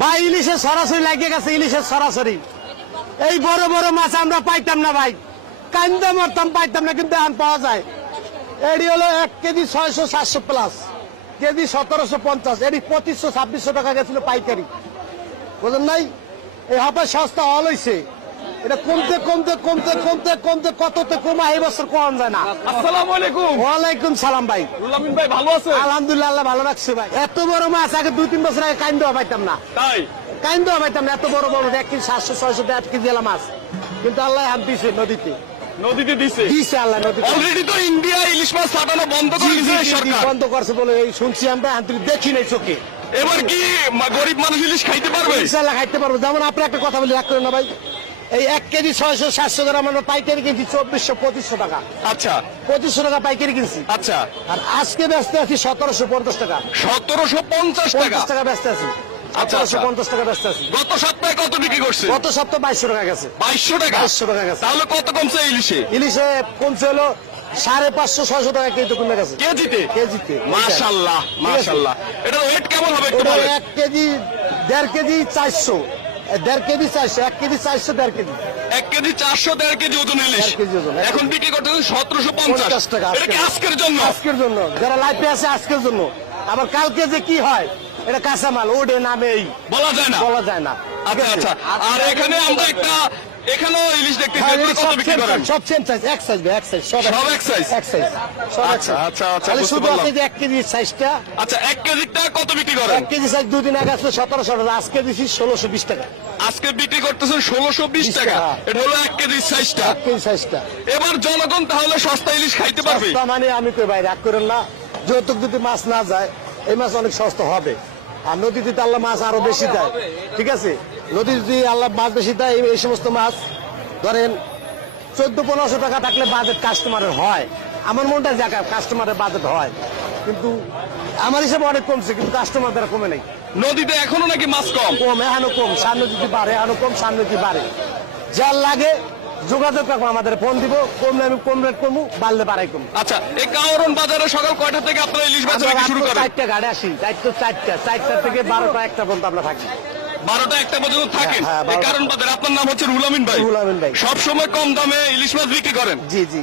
ভাই, ইলিশের সরাসরি লাগিয়ে গেছে, ইলিশের সরাসরি। এই বড় বড় মাছ আমরা পাইতাম না ভাই। কান্দা মরতাম, পাইতাম না, কিন্তু এখন পাওয়া যায়। এটি হলো এক কেজি ছয়শো সাতশো প্লাস কেজি সতেরোশো পঞ্চাশ। এটি পঁচিশশো ছাব্বিশশো টাকা গেছিল পাইকারি। বুঝলেন নাই, এই হাফের সস্তা হল হয়েছে এটা কমতে কমতে কমতে কমতে কমতে কততে কমা এই বছর কম যায় না। আসসালামু আলাইকুম। ওয়ালাইকুম সালাম ভাই। রুলামিন ভাই ভালো আছে আলহামদুলিল্লাহ আল্লাহ ভালো রাখছে ভাই। এত বড় মাছ আগে দুই তিন বছর আগে কাইন দেওয়া পাইতাম না। তাই? কাইন দেওয়া পাইতাম না এত বড় বড় এক কেজি সাতশো ছয়শো আট কেজি মাছ। কিন্তু আল্লাহ হাত দিছে নদীতে। নদীতে দিছে? দিছে আল্লাহ নদীতে। অলরেডি তো ইন্ডিয়া ইলিশ মাছ বন্ধ করে দিয়েছে সরকার। বন্ধ করছে বলে এই শুনছি আমরা আন্তরিক দেখি নাই চোখে। এবার কি গরিব মানুষ ইলিশ খাইতে পারবে? খাইতে পারব। যেমন আপনি একটা কথা বলি রাখ করেন না ভাই। এই এক কেজি ছয়শো সাতশো গ্রাম আমরা পাইকারি কিনছি চব্বিশশো পঁচিশশো টাকা। আচ্ছা। পঁচিশশো টাকা পাইকারি কিনছি। আচ্ছা। আর আজকে ব্যস্ত আছি সতেরোশো পঞ্চাশ টাকা। সতেরোশো পঞ্চাশ টাকা? টাকা ব্যস্ত আছি। আচ্ছা, আচ্ছা। পঞ্চাশ টাকা ব্যস্ত আছি। গত সপ্তাহে কত বিক্রি করছে? গত সপ্তাহ বাইশশো টাকা গেছে। বাইশশো টাকা? বাইশশো টাকা গেছে। তাহলে কত কমছে ইলিশে? ইলিশে কমছে সাড়ে পাঁচশো ছয়শো টাকা কেজি কমে গেছে। কেজিতে? কেজিতে। মাশাল্লাহ মাশাল্লাহ। এটা ওয়েট কেমন হবে এক কেজি দেড় কেজি চারশো। দেড় কেজি চারশো এক কেজি চারশো দেড় কেজি। এক কেজি চারশো দেড় কেজি ওজন ইলিশ। এখন বিক্রি করতে সতেরোশো পঞ্চাশ। টাকা আজকের। জন্য? আজকের জন্য। যারা লাইফে আছে আজকের জন্য। আবার কালকে যে কি হয় এটা কাঁচামাল ওডে নামে এই বলা যায় না। বলা যায় না। আচ্ছা আচ্ছা। আর এখানে আমরা একটা এখানেও ইলিশ দেখতেছি হ্যাঁ, কত বিক্রি করেন? সব সেম সাইজ এক সাইজ এক সাইজ সব সব এক size? এক সাইজ সব এক আচ্ছা, আচ্ছা, আচ্ছা, শুধু পারলাম। যে এক কেজি সাইজটা আচ্ছা কেজিটা কত বিক্রি করেন? এক কেজি সাইজ দুদিন আগে আসলে সতেরোশো টাকা। আজকে দিচ্ছি ষোলোশো বিশ টাকা। আজকে বিক্রি করতেছেন ষোলোশো বিশ টাকা। টাকা। এটা হলো সাইজটা কেজি সাইজটা এবার জনগণ তাহলে সস্তা ইলিশ খাইতে পারবে? সস্তা মানে আমি কই ভাই রাগ করেন না। যৌতুক যদি মাছ না যায় এই মাছ অনেক সস্তা হবে। আর নদীতে তো আল্লাহ মাছ আরও বেশি দেয়। ঠিক আছে? নদীতে যদি আল্লাহ মাছ বেশি দেয় এই- সমস্ত মাছ। ধরেন চোদ্দ পনেরোশো টাকা থাকলে বাজেট কাস্টমারের হয়। আমার মনটা জায়গা কাস্টমারের বাজেট হয়। কিন্তু আমার হিসাবে অনেক কমছে কিন্তু কাস্টমার দ্বারা কমে নেই। নদীতে এখনও নাকি মাছ কম? কম এহানো কম সামনে যদি বাড়ে এহানো কম সামনে যদি বাড়ে। যার লাগে যোগাযোগ রাখব আমাদের ফোন দিব কমলে আমি কম রেট কমু বাড়লে বাড়াই কম। আচ্ছা এই কাওরন বাজারে সকাল কয়টা থেকে আপনারা ইলিশ বিক্রি শুরু করেন? চারটা গাড়ি আসি চারটা চারটা চারটা থেকে বারোটা একটা পর্যন্ত আমরা থাকি। বারোটা একটা পর্যন্ত থাকেন? হ্যাঁ, হ্যাঁ, এই কারণ বাজার আপনার নাম হচ্ছে রুলামিন ভাই। রুহুল আমিন ভাই। সব সময় কম দামে ইলিশ মাছ বিক্রি করেন? জি জি।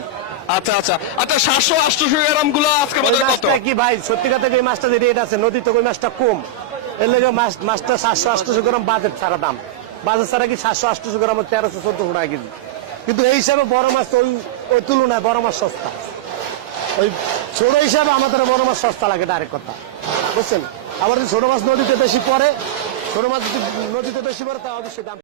আচ্ছা আচ্ছা। আচ্ছা সাতশো আটশো গ্রামগুলো আজকে বাজারে কত? কি ভাই সত্যি কথা এই মাছটা যে রেট আছে নদীতে ওই মাছটা কম এর লেগে মাছ মাছটা সাতশো আটশো গ্রাম বাজেট ছাড়া দাম। বাজেট ছাড়া কি সাতশো আটশো গ্রাম তেরোশো চোদ্দশো টাকা কেজি? কিন্তু এই হিসাবে বড় মাছ ওই ওই তুলনায় বড় মাছ সস্তা। ওই ছোট হিসাবে আমাদের বড় মাছ সস্তা লাগে ডাইরেক্ট কথা। বুঝছেন? আবার যদি ছোট মাছ নদীতে বেশি পরে ছোট মাছ যদি নদীতে বেশি পড়ে তা অবশ্যই দাম